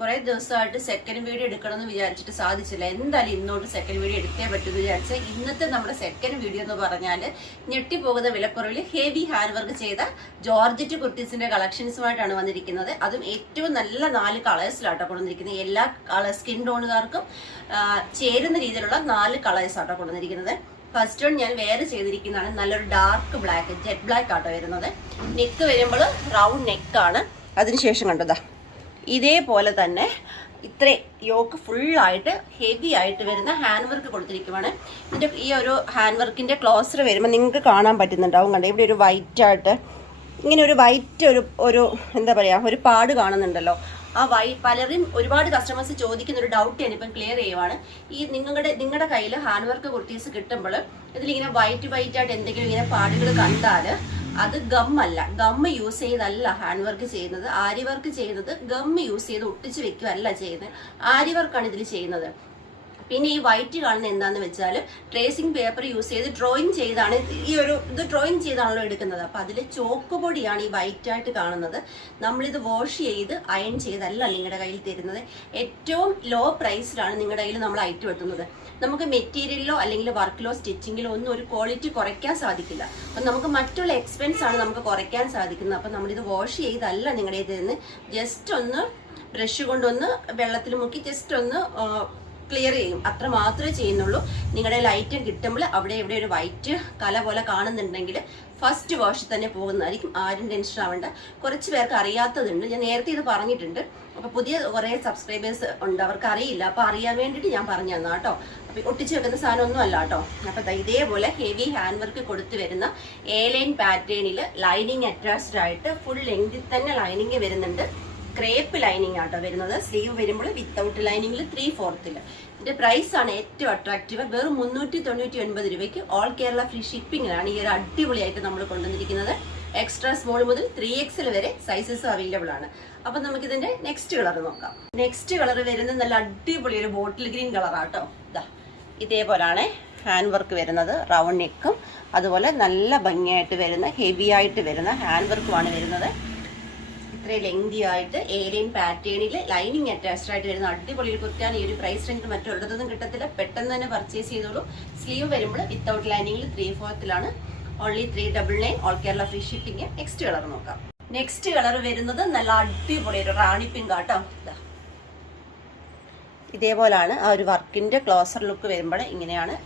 കുറെ ദിവസമായിട്ട് second video എടുക്കണമെന്ന് വിചാരിച്ചിട്ട് സാധിച്ചില്ല. എന്തായാലും ഇന്നോട്ട് സെക്കൻഡ് വീഡിയോ എടുത്തേ പറ്റുമെന്ന് വിചാരിച്ച ഇന്നത്തെ നമ്മുടെ സെക്കൻഡ് വീഡിയോ എന്ന് പറഞ്ഞാൽ ഞെട്ടിപ്പോകുന്ന വിലക്കുറവിൽ ഹെവി ഹാൻഡ് വർക്ക് ചെയ്ത ജോർജറ്റ് കുർത്തീസിന്റെ കളക്ഷൻസുമായിട്ടാണ് വന്നിരിക്കുന്നത്. അതും ഏറ്റവും നല്ല നാല് കളേഴ്സിലാട്ടോ കൊണ്ടുവന്നിരിക്കുന്നത്. എല്ലാ കളർ സ്കിൻ ടോണുകാർക്കും ചേരുന്ന രീതിയിലുള്ള നാല് കളേഴ്സ് ആട്ടോ കൊണ്ടുവന്നിരിക്കുന്നത്. ഫസ്റ്റ് ഓൺ ഞാൻ വേറെ ചെയ്തിരിക്കുന്നതാണ്. നല്ലൊരു ഡാർക്ക് ബ്ലാക്ക് ജെറ്റ് ബ്ലാക്ക് ആട്ടോ വരുന്നത്. നെക്ക് വരുമ്പോൾ റൗണ്ട് നെക്കാണ് അതിനുശേഷം കണ്ടതാ ഇതേപോലെ തന്നെ ഇത്രയും യോക്ക് ഫുള്ളായിട്ട് ഹെവി ആയിട്ട് വരുന്ന ഹാൻഡ് വർക്ക് കൊടുത്തിരിക്കുവാണ്. ഇതിന്റെ ഈ ഒരു ഹാൻഡ് വർക്കിന്റെ ക്ലോസർ വരുമ്പോൾ നിങ്ങൾക്ക് കാണാൻ പറ്റുന്നുണ്ടാവും കണ്ടോ? ഇവിടെ ഒരു വൈറ്റ് ആയിട്ട് ഇങ്ങനെ ഒരു വൈറ്റ് ഒരു ഒരു എന്താ പറയാ ഒരു പാട് കാണുന്നുണ്ടല്ലോ. ആ വൈ പലരും ഒരുപാട് കസ്റ്റമേഴ്സ് ചോദിക്കുന്ന ഒരു ഡൗട്ട് ഞാനിപ്പം ക്ലിയർ ചെയ്യുവാണ്. ഈ നിങ്ങളുടെ നിങ്ങളുടെ കയ്യിൽ ഹാൻഡ് വർക്ക് കുർത്തീസ് കിട്ടുമ്പോൾ ഇതിലിങ്ങനെ വൈറ്റ് വൈറ്റ് ആയിട്ട് എന്തെങ്കിലും ഇങ്ങനെ പാടുകൾ കണ്ടാൽ അത് ഗം അല്ല. ഗം യൂസ് ചെയ്തല്ല ഹാൻഡ് വർക്ക് ചെയ്യുന്നത്. ആരി വർക്ക് ചെയ്യുന്നത് ഗം യൂസ് ചെയ്ത് ഒട്ടിച്ച് വെക്കുകയല്ല ചെയ്യുന്നത്. ആരി വർക്കാണ് ഇതിൽ ചെയ്യുന്നത്. പിന്നെ ഈ വൈറ്റ് കാണുന്ന എന്താന്ന് വെച്ചാൽ ട്രേസിംഗ് പേപ്പർ യൂസ് ചെയ്ത് ഡ്രോയിങ് ചെയ്താണ് ഈ ഒരു ഇത് ഡ്രോയിങ് ചെയ്താണല്ലോ എടുക്കുന്നത്. അപ്പൊ അതിൽ ചോക്ക് പൊടിയാണ് ഈ വൈറ്റ് ആയിട്ട് കാണുന്നത്. നമ്മളിത് വാഷ് ചെയ്ത് അയൺ ചെയ്തല്ല നിങ്ങളുടെ കയ്യിൽ തരുന്നത്. ഏറ്റവും ലോ പ്രൈസിലാണ് നിങ്ങളുടെ കയ്യിൽ നമ്മൾ ഐറ്റം എത്തുന്നത്. നമുക്ക് മെറ്റീരിയലിലോ അല്ലെങ്കിൽ വർക്കിലോ സ്റ്റിച്ചിങ്ങിലോ ഒന്നും ഒരു ക്വാളിറ്റി കുറയ്ക്കാൻ സാധിക്കില്ല. അപ്പം നമുക്ക് മറ്റുള്ള എക്സ്പെൻസ് ആണ് നമുക്ക് കുറയ്ക്കാൻ സാധിക്കുന്നത്. അപ്പം നമ്മളിത് വാഷ് ചെയ്തല്ല നിങ്ങളുടെ ഇതിൽ നിന്ന് ജസ്റ്റ് ഒന്ന് ബ്രഷ് കൊണ്ടൊന്ന് വെള്ളത്തിൽ മുക്കി ജസ്റ്റ് ഒന്ന് ക്ലിയർ ചെയ്യും. അത്ര മാത്രമേ ചെയ്യുന്നുള്ളൂ. നിങ്ങളുടെ ലൈറ്റ് കിട്ടുമ്പോൾ അവിടെ ഇവിടെ ഒരു വൈറ്റ് കല പോലെ കാണുന്നുണ്ടെങ്കിൽ ഫസ്റ്റ് വാഷ് തന്നെ പോകുന്നതായിരിക്കും. ആരും ടെൻഷൻ ആവേണ്ട. കുറച്ച് പേർക്ക് അറിയാത്തതുണ്ട്. ഞാൻ നേരത്തെ ഇത് പറഞ്ഞിട്ടുണ്ട്. അപ്പോൾ പുതിയ കുറേ സബ്സ്ക്രൈബേഴ്സ് ഉണ്ട്. അവർക്ക് അറിയില്ല. അപ്പൊ അറിയാൻ വേണ്ടിയിട്ട് ഞാൻ പറഞ്ഞു തന്നാ കേട്ടോ അപ്പൊ ഒട്ടിച്ച് വെക്കുന്ന സാധനം ഒന്നും അല്ല കേട്ടോ അപ്പൊ ഇതേപോലെ ഹെവി ഹാൻഡ് വർക്ക് കൊടുത്തു വരുന്ന എ ലൈൻ പാറ്റേണിൽ ലൈനിങ് അറ്റാച്ച്ഡ് ആയിട്ട് ഫുൾ ലെങ്തിൽ തന്നെ ലൈനിങ് വരുന്നുണ്ട്. ക്രേപ്പ് ലൈനിങ് ആട്ടോ വരുന്നത്. സ്ലീവ് വരുമ്പോൾ വിത്തൗട്ട് ലൈനിങ്ങിൽ ത്രീ ഫോർത്തിൽ ഇതിന്റെ പ്രൈസ് ആണ് ഏറ്റവും അട്രാക്റ്റീവ് വെറും മുന്നൂറ്റി തൊണ്ണൂറ്റി ഒൻപത് രൂപയ്ക്ക് ഓൾ കേരള ഫ്രീ ഷിപ്പിംഗിലാണ് ഈ ഒരു അടിപൊളിയായിട്ട് നമ്മൾ കൊണ്ടുവന്നിരിക്കുന്നത്. എക്സ്ട്രാ സ്മോൾ മുതൽ ത്രീ എക്സിൽ വരെ സൈസസ് അവൈലബിൾ ആണ്. അപ്പൊ നമുക്ക് ഇതിന്റെ നെക്സ്റ്റ് കളർ നോക്കാം. നെക്സ്റ്റ് കളർ വരുന്നത് നല്ല അടിപൊളി ഒരു ബോട്ടിൽ ഗ്രീൻ കളറാട്ടോ ഇതാ ഇതേപോലാണ് ഹാൻഡ് വർക്ക് വരുന്നത്. റൗണ്ട് നെക്കും അതുപോലെ നല്ല ഭംഗിയായിട്ട് വരുന്ന ഹെവി ആയിട്ട് വരുന്ന ഹാൻഡ് വർക്കുമാണ് വരുന്നത്. ഇത്രയും ലെങ്തി ആയിട്ട് ഏലിയൻ പാറ്റേണിൽ ലൈനിങ് അറ്റാച്ച്ഡ് ആയിട്ട് വരുന്ന അടിപൊളി ഒരു ഈ ഒരു പ്രൈസ് റേഞ്ചിൽ മറ്റൊരിടത്തൊന്നും കിട്ടത്തില്ല. പെട്ടെന്ന് തന്നെ പർച്ചേസ് ചെയ്തോളൂ. സ്ലീവ് വരുമ്പോൾ വിത്തൗട്ട് ലൈനിങ്ങിൽ three ഫോർത്തിലാണ് only three double nine all Kerala free shipping next colour നോക്കാം. നെക്സ്റ്റ് കളർ വരുന്നത് നല്ല അടിപൊളി ഒരു റാണി പിങ്ക് ആട്ടോ. ഇതേപോലാണ് ആ ഒരു വർക്കിന്റെ ക്ലോസർ ലുക്ക് വരുമ്പോൾ ഇങ്ങനെയാണ്.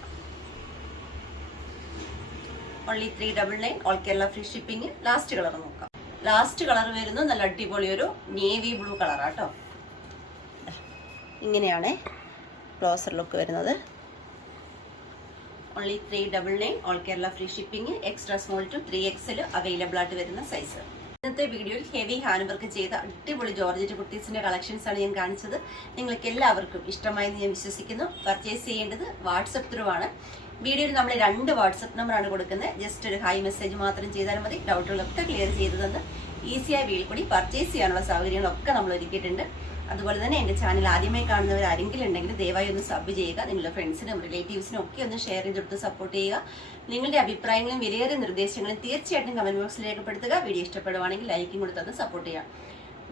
Only three double nine all Kerala free shipping last colour നോക്കാം. ലാസ്റ്റ് കളർ വരുന്നത് നല്ല അടിപൊളി ഒരു നേവി ബ്ലൂ കളറാട്ടോ ഇങ്ങനെയാണ് ക്ലോസർ ലുക്ക് വരുന്നത്. Only three double nine all Kerala free shipping extra small two three എക്സിൽ അവൈലബിൾ ആയിട്ട് വരുന്ന സൈസ് ഇന്നത്തെ വീഡിയോയിൽ ഹെവി ഹാൻഡ് വർക്ക് ചെയ്ത അടിപൊളി ജോർജറ്റ് കളക്ഷൻസ് ആണ് ഞാൻ കാണിച്ചത്. നിങ്ങൾക്ക് എല്ലാവർക്കും ഇഷ്ടമായി എന്ന് ഞാൻ വിശ്വസിക്കുന്നു. പർച്ചേസ് ചെയ്യേണ്ടത് വാട്സപ്പ് ത്രൂ ആണ്. വീഡിയോയിൽ നമ്മൾ രണ്ട് വാട്സപ്പ് നമ്പറാണ് കൊടുക്കുന്നത്. ജസ്റ്റ് ഒരു ഹൈ മെസ്സേജ് മാത്രം ചെയ്താൽ മതി. ഡൗട്ടുകളൊക്കെ ക്ലിയർ ചെയ്തു തന്ന് ഈസിയായി വീട്ടിൽ കൂടി പർച്ചേസ് ചെയ്യാനുള്ള സൗകര്യങ്ങളൊക്കെ നമ്മൾ ഒരുക്കിയിട്ടുണ്ട്. അതുപോലെ തന്നെ എന്റെ ചാനൽ ആദ്യമായി കാണുന്നവർ ആരെങ്കിലും ഉണ്ടെങ്കിൽ ദയവായി ഒന്ന് സബ് ചെയ്യുക. നിങ്ങളുടെ ഫ്രണ്ട്സിനും റിലേറ്റീവ്സിനും ഒക്കെ ഒന്ന് ഷെയർ ചെയ്തെടുത്ത് സപ്പോർട്ട് ചെയ്യുക. നിങ്ങളുടെ അഭിപ്രായങ്ങളും വിലയേറിയ നിർദ്ദേശങ്ങളും തീർച്ചയായിട്ടും കമന്റ് ബോക്സിൽ രേഖപ്പെടുത്തുക. വീഡിയോ ഇഷ്ടപ്പെടുവാണെങ്കിൽ ലൈക്കും കൊടുത്തത് സപ്പോർട്ട് ചെയ്യാം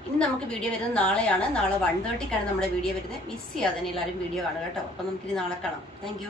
ഇനി നമുക്ക് വീഡിയോ വരുന്നത് നാളെയാണ്. നാളെ വൺ തേർട്ടിക്കാണ് നമ്മുടെ വീഡിയോ വരുന്നത്. മിസ് ചെയ്യാതെ തന്നെ എല്ലാവരും വീഡിയോ കാണുക കേട്ടോ. അപ്പം നമുക്കിനി നാളെ കാണാം. താങ്ക്